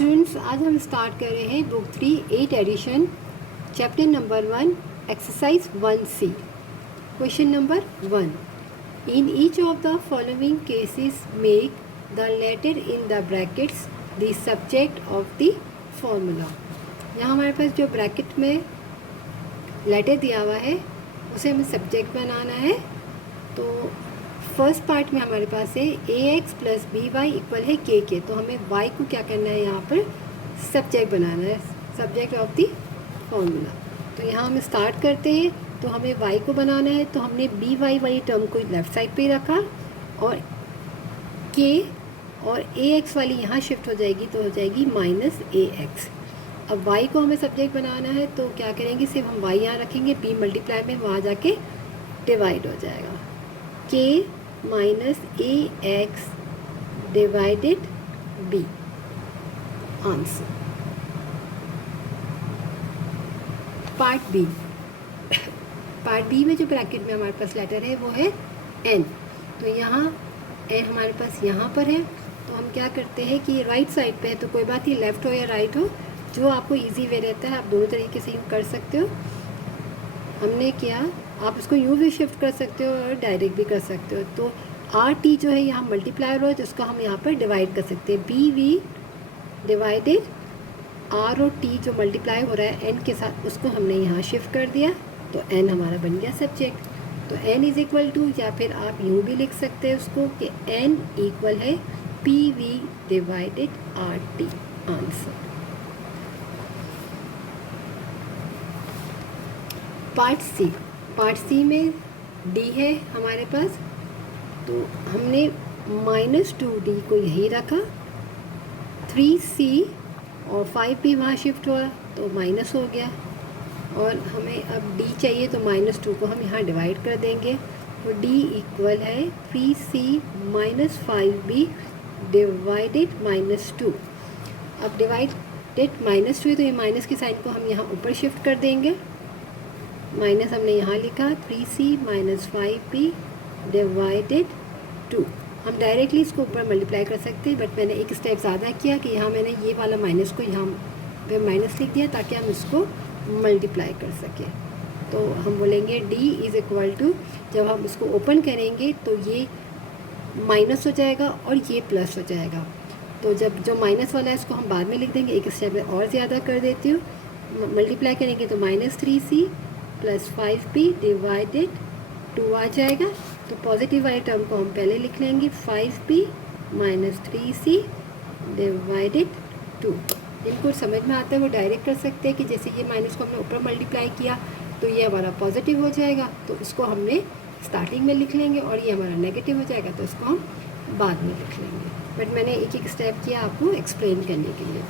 Students, आज हम start कर रहे हैं book 3 8 edition chapter number 1 exercise 1C। Question number 1, in each of the following cases make the letter in the brackets the subject of the formula. यहाँ हमारे पास जो bracket में letter दिया हुआ है उसे हमें सब्जेक्ट बनाना है। तो फर्स्ट पार्ट में हमारे पास है ax plus B Y equal है के। तो हमें y को क्या करना है, यहाँ पर सब्जेक्ट बनाना है, सब्जेक्ट ऑफ द फॉर्मूला। तो यहाँ हम स्टार्ट करते हैं। तो हमें y को बनाना है, तो हमने बी वाई वाली टर्म को लेफ़्ट साइड पे रखा और k और ax वाली यहाँ शिफ्ट हो जाएगी, तो हो जाएगी माइनस ax। अब y को हमें सब्जेक्ट बनाना है, तो क्या करेंगे, सिर्फ हम y यहाँ रखेंगे, b मल्टीप्लाई में वहाँ जाके डिवाइड हो जाएगा, k minus ax divided b। Answer part B. Part B में जो ब्रैकेट में हमारे पास लेटर है वो है n। तो यहाँ n हमारे पास यहाँ पर है। तो हम क्या करते हैं कि राइट साइड पे है, तो कोई बात नहीं, लेफ़्ट हो या राइट हो, जो आपको इजी वे रहता है, आप दोनों तरीके से यूँ कर सकते हो। हमने किया, आप इसको यूँ भी शिफ्ट कर सकते हो और डायरेक्ट भी कर सकते हो। तो आर टी जो है यहाँ मल्टीप्लायर हो, तो उसको हम यहाँ पर डिवाइड कर सकते हैं, बी वी डिवाइडेड आर और टी जो मल्टीप्लाई हो रहा है एन के साथ, उसको हमने यहाँ शिफ्ट कर दिया, तो एन हमारा बन गया सब्जेक्ट। तो एन इज़ इक्वल टू, या फिर आप यूँ भी लिख सकते हैं उसको कि एन इक्वल है P V divided R T. Answer part C. Part C में डी है हमारे पास, तो हमने -2d को यही रखा, 3c और 5p वहाँ शिफ्ट हुआ तो माइनस हो गया, और हमें अब d चाहिए, तो -2 को हम यहाँ डिवाइड कर देंगे, तो d इक्वल है 3c माइनस 5b डिवाइडेड -2। अब डिवाइडेड -2 है, तो ये माइनस की साइन को हम यहाँ ऊपर शिफ्ट कर देंगे, माइनस हमने यहाँ लिखा 3c माइनस 5p डिवाइडेड 2। हम डायरेक्टली इसको ऊपर मल्टीप्लाई कर सकते हैं, बट मैंने एक स्टेप ज़्यादा किया कि यहाँ मैंने ये वाला माइनस को यहाँ पे माइनस लिख दिया ताकि हम इसको मल्टीप्लाई कर सकें। तो हम बोलेंगे d इज़ इक्वल टू, जब हम इसको ओपन करेंगे तो ये माइनस हो जाएगा और ये प्लस हो जाएगा। तो जब जो माइनस वाला है इसको हम बाद में लिख देंगे, एक स्टेप में और ज़्यादा कर देती हूँ, मल्टीप्लाई करेंगे तो -3c प्लस 5p डिवाइडेड 2 आ जाएगा। तो पॉजिटिव वाले टर्म को हम पहले लिख लेंगे, 5p माइनस 3c डिवाइडेड 2। जिनको समझ में आता है वो डायरेक्ट कर सकते हैं कि जैसे ये माइनस को हमने ऊपर मल्टीप्लाई किया तो ये हमारा पॉजिटिव हो जाएगा, तो इसको हमने स्टार्टिंग में लिख लेंगे, और ये हमारा नेगेटिव हो जाएगा तो इसको हम बाद में लिख लेंगे। बट मैंने एक एक स्टेप किया आपको एक्सप्लेन करने के लिए।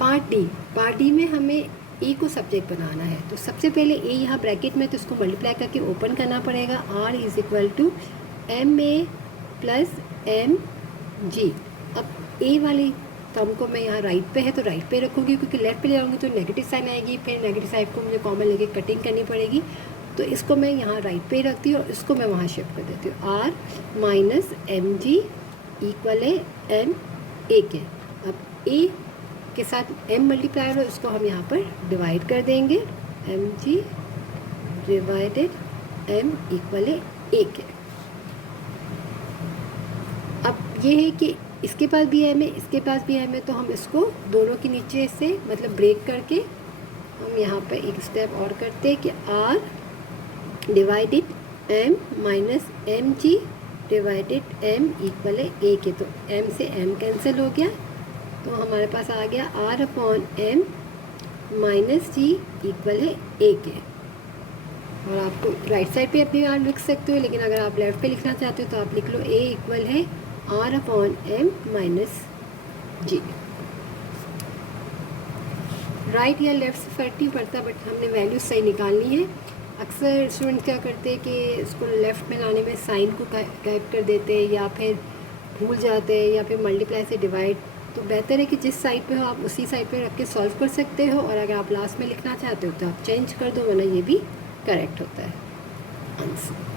Part D. पार्ट डी में हमें ए को सब्जेक्ट बनाना है। तो सबसे पहले ए यहाँ ब्रैकेट में, तो इसको मल्टीप्लाई करके ओपन करना पड़ेगा, R is equal to M A plus M G. अब ए वाली टर्म को मैं यहाँ राइट पे है तो राइट पे रखूँगी, क्योंकि लेफ्ट पे ले आऊँगी तो नेगेटिव साइन आएगी, फिर नेगेटिव साइड को मुझे कॉमन लेके कटिंग करनी पड़ेगी। तो इसको मैं यहाँ राइट पे रखती हूँ और इसको मैं वहाँ शिफ्ट कर देती हूँ, R minus M G equal है एम ए के। अब ए के साथ m मल्टीप्लायर हो, इसको हम यहाँ पर डिवाइड कर देंगे, M G divided m equal है a के। अब ये है कि इसके पास भी m है, इसके पास भी m है, तो हम इसको दोनों के नीचे से मतलब ब्रेक करके हम यहाँ पे एक स्टेप और करते हैं कि r divided m minus M G divided m equal है a के। तो m से m कैंसिल हो गया, तो हमारे पास आ गया r अपॉन m माइनस जी इक्वल है a के। और आपको राइट साइड पे अपनी r लिख सकते हो, लेकिन अगर आप लेफ़्ट पे लिखना चाहते हो तो आप लिख लो a इक्वल है r अपॉन m माइनस जी। राइट या लेफ़्ट से फ़र्क नहीं पड़ता, बट हमने वैल्यू सही निकालनी है। अक्सर स्टूडेंट क्या करते हैं कि इसको लेफ़्ट में लाने में साइन को गायब कर देते हैं, या फिर भूल जाते हैं, या फिर मल्टीप्लाई से डिवाइड। तो बेहतर है कि जिस साइड पे हो आप उसी साइड पे रख के सॉल्व कर सकते हो, और अगर आप लास्ट में लिखना चाहते हो तो आप चेंज कर दो, वरना ये भी करेक्ट होता है आंसर।